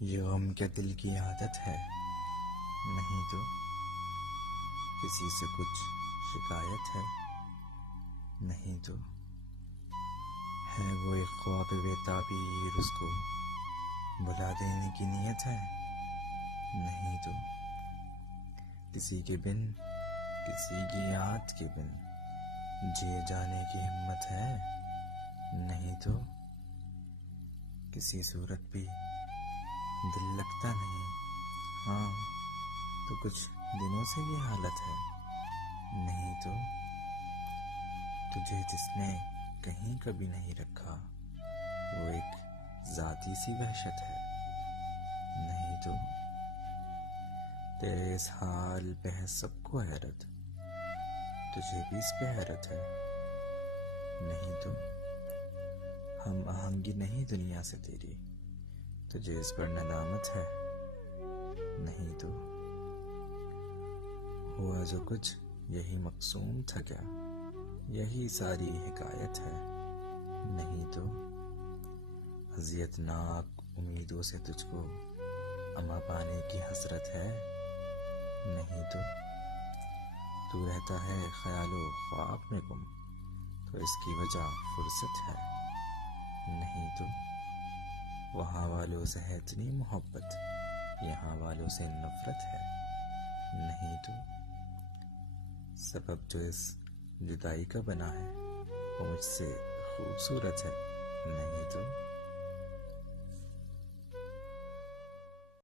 یہ غم کے دل کی عادت ہے، نہیں تو کسی سے کچھ شکایت ہے، نہیں تو ہے وہ ایک خواب بے تعبیر، اس کو بلا دینے کی نیت ہے، نہیں تو کسی کے بن، کسی کی یاد کے بن جیے جانے کی ہمت ہے، نہیں تو کسی صورت بھی دل لگتا نہیں، ہاں تو کچھ دنوں سے یہ حالت ہے، نہیں تو تجھے جس نے کہیں کبھی نہیں رکھا وہ ایک ذاتی سی وحشت ہے، نہیں تو تیرے اس حال پہ ہے سب کو حیرت، تجھے بھی اس پہ حیرت ہے، نہیں تو ہم آہنگی نہیں دنیا سے تیری، تجھے اس پر ندامت ہے، نہیں تو ہوا جو کچھ یہی مقصوم تھا کیا، یہی ساری حکایت ہے، نہیں تو اذیت-ناک امیدوں سے تجھ کو اما پانے کی حسرت ہے، نہیں تو رہتا ہے خیال-و-خواب میں گم، تو اس کی وجہ فرصت ہے، نہیں تو وہاں والوں سے ہے اتنی محبت، یہاں والوں سے نفرت ہے، نہیں تو سبب جو اس جدائی کا بنا ہے وہ مجھ سے خوبصورت ہے، نہیں تو